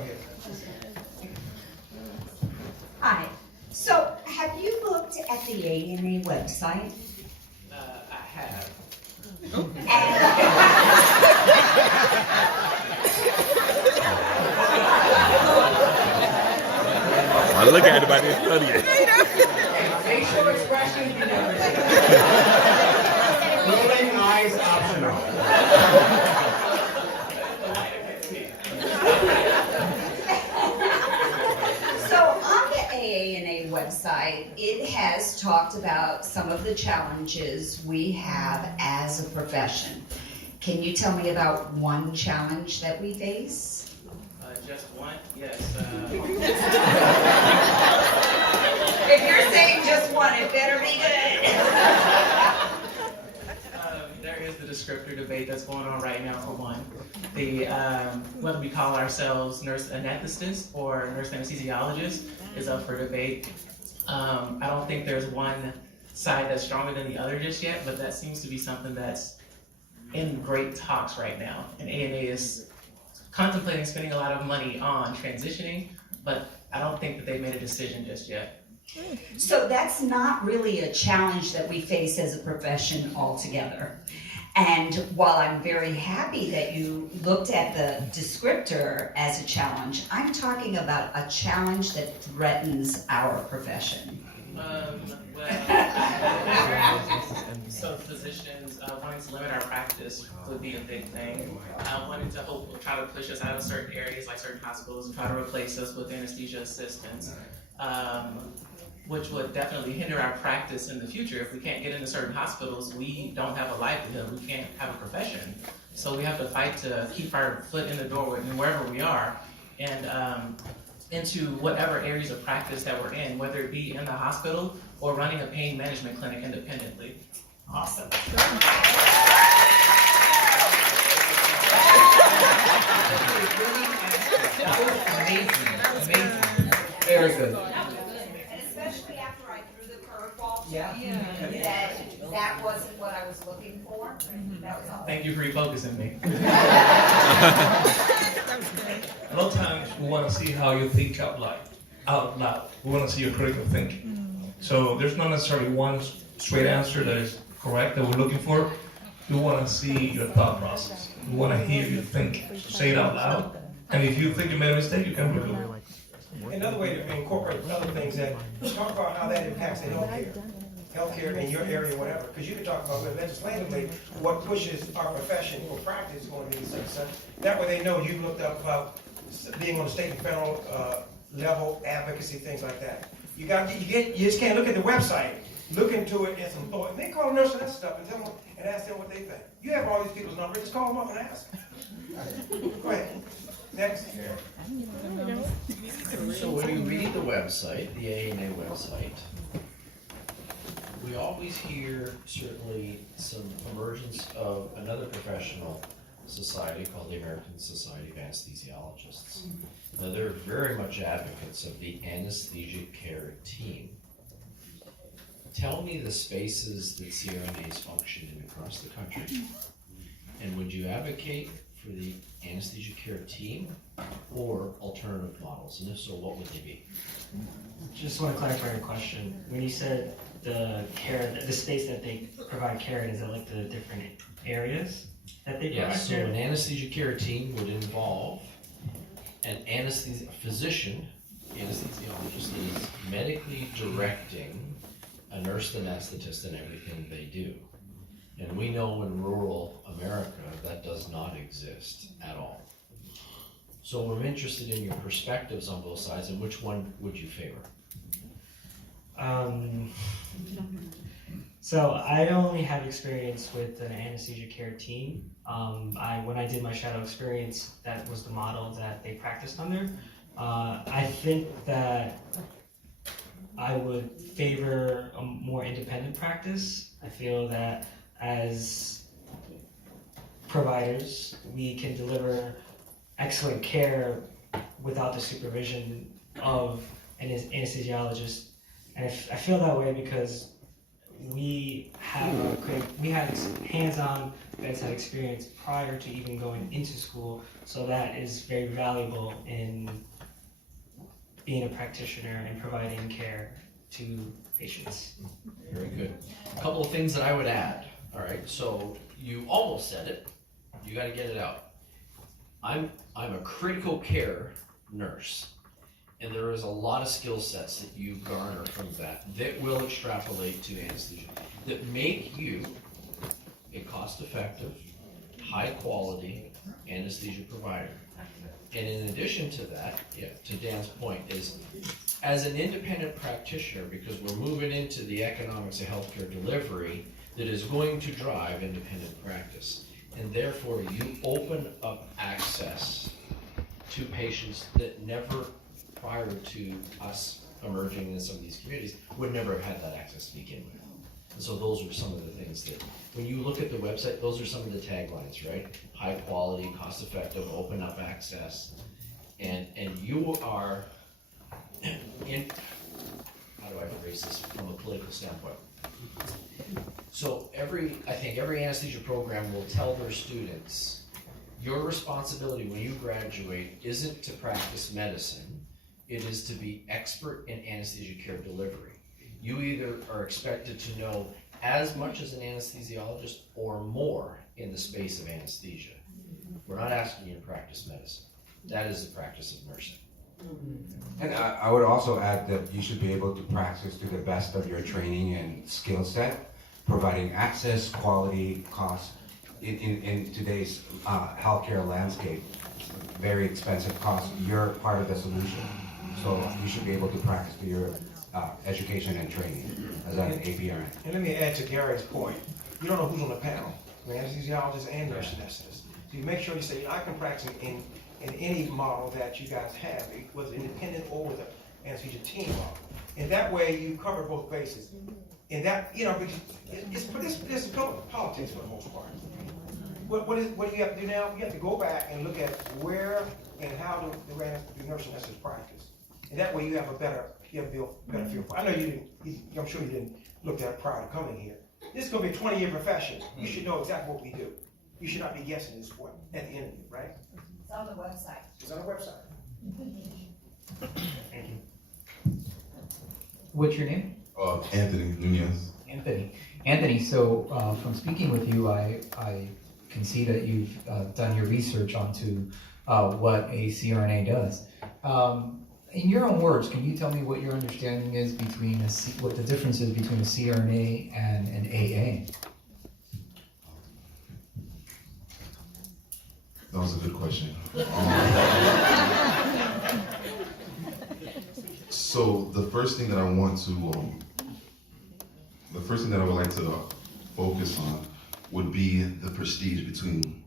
ahead. Hi. So, have you looked at the ANA website? I have. I look at it, I didn't study it. Facial expression and everything. Rolling eyes optional. So, on the AANA website, it has talked about some of the challenges we have as a profession. Can you tell me about one challenge that we face? Just one? Yes. If you're saying just one, it better be good. There is the descriptor debate that's going on right now for one. The whether we call ourselves nurse anesthetists or nurse anesthesiologists is up for debate. I don't think there's one side that's stronger than the other just yet, but that seems to be something that's in great talks right now. And ANA is contemplating spending a lot of money on transitioning, but I don't think that they've made a decision just yet. So that's not really a challenge that we face as a profession altogether. And while I'm very happy that you looked at the descriptor as a challenge, I'm talking about a challenge that threatens our profession. So physicians wanting to limit our practice would be a big thing. Wanting to try to push us out of certain areas like certain hospitals and try to replace us with anesthesia assistants, which would definitely hinder our practice in the future. If we can't get into certain hospitals, we don't have a livelihood, we can't have a profession. So we have to fight to keep our foot in the door wherever we are, and into whatever areas of practice that we're in, whether it be in the hospital or running a pain management clinic independently. Awesome. That was amazing. Amazing. Very good. And especially after I threw the curveball, Yeah. that wasn't what I was looking for. That was all. Thank you for refocusing me. A lot of times we want to see how you think out loud. We want to see your critical thinking. So there's not necessarily one straight answer that is correct that we're looking for. We want to see your thought process. We want to hear you think. So say it out loud. And if you think you made a mistake, you can remove it. Another way to incorporate other things that talk about how that impacts the healthcare in your area, whatever. Because you can talk about legislatively what pushes our profession or practice going to be such. That way they know you've looked up about being on the state and federal level, advocacy, things like that. You just can't look at the website. Look into it and some thought. And they call nurses and that stuff and tell them and ask them what they think. You have all these people's numbers. Just call them up and ask. Go ahead. Next. So when you read the website, the ANA website, we always hear certainly some emergence of another professional society called the American Society of Anesthesiologists. Now they're very much advocates of the anesthesia care team. Tell me the spaces that CRNAs function in across the country, and would you advocate for the anesthesia care team or alternative models, and if so, what would they be? Just want to clarify your question. When you said the states that they provide care in, is it like the different areas that they provide Yes, so care? an anesthesia care team would involve an physician, anesthesiologist, is medically directing a nurse anesthetist in everything they do. And we know in rural America that does not exist at all. So I'm interested in your perspectives on both sides, and which one would you favor? So I only have experience with an anesthesia care team. When I did my shadow experience, that was the model that they practiced under. I think that I would favor a more independent practice. I feel that as providers, we can deliver excellent care without the supervision of an anesthesiologist. And I feel that way because we had hands-on bedside experience prior to even going into school, so that is very valuable in being a practitioner and providing care to patients. Very good. A couple of things that I would add. All right, so you almost said it. You got to get it out. I'm a critical care nurse, and there is a lot of skill sets that you garner from that will extrapolate to anesthesia, that make you a cost-effective, high-quality anesthesia provider. And in addition to that, to Dan's point, is as an independent practitioner, because we're moving into the economics of healthcare delivery, that is going to drive independent practice. And therefore, you open up access to patients that never, prior to us emerging in some of these communities, would never have had that access to begin with. And so those are some of the things that, when you look at the website, those are some of the taglines, right? High quality, cost effective, open up access. And you are in, how do I phrase this from a political standpoint? So I think every anesthesia program will tell their students, your responsibility when you graduate isn't to practice medicine, it is to be expert in anesthesia care delivery. You either are expected to know as much as an anesthesiologist or more in the space of anesthesia. We're not asking you to practice medicine. That is the practice of nursing. And I would also add that you should be able to practice to the best of your training and skill set, providing access, quality, cost. In today's healthcare landscape, very expensive costs, you're part of the solution. So you should be able to practice to your education and training as an APRN. And let me add to Gary's point. You don't know who's on the panel, anesthesiologists and nurse anesthetists. So you make sure you say, I can practice in any model that you guys have, whether independent or with an anesthesia team model. And that way you cover both bases. And that, because it's politics for the most part. What do you have to do now? You have to go back and look at where and how the nurse anesthetists practice. And that way you have a better feel for it. I know you didn't, I'm sure you didn't look at it prior to coming here. This is going to be a 20-year profession. You should know exactly what we do. You should not be guessing this point at the interview, right? It's on the website. It's on the website. Thank you. What's your name? Anthony Nunez. Anthony, so from speaking with you, I can see that you've done your research onto what a CRNA does. In your own words, can you tell me what your understanding is between what the difference is between a CRNA and an AA? That was a good question. So the first thing that I want to, the first thing that I would like to focus on would be the prestige between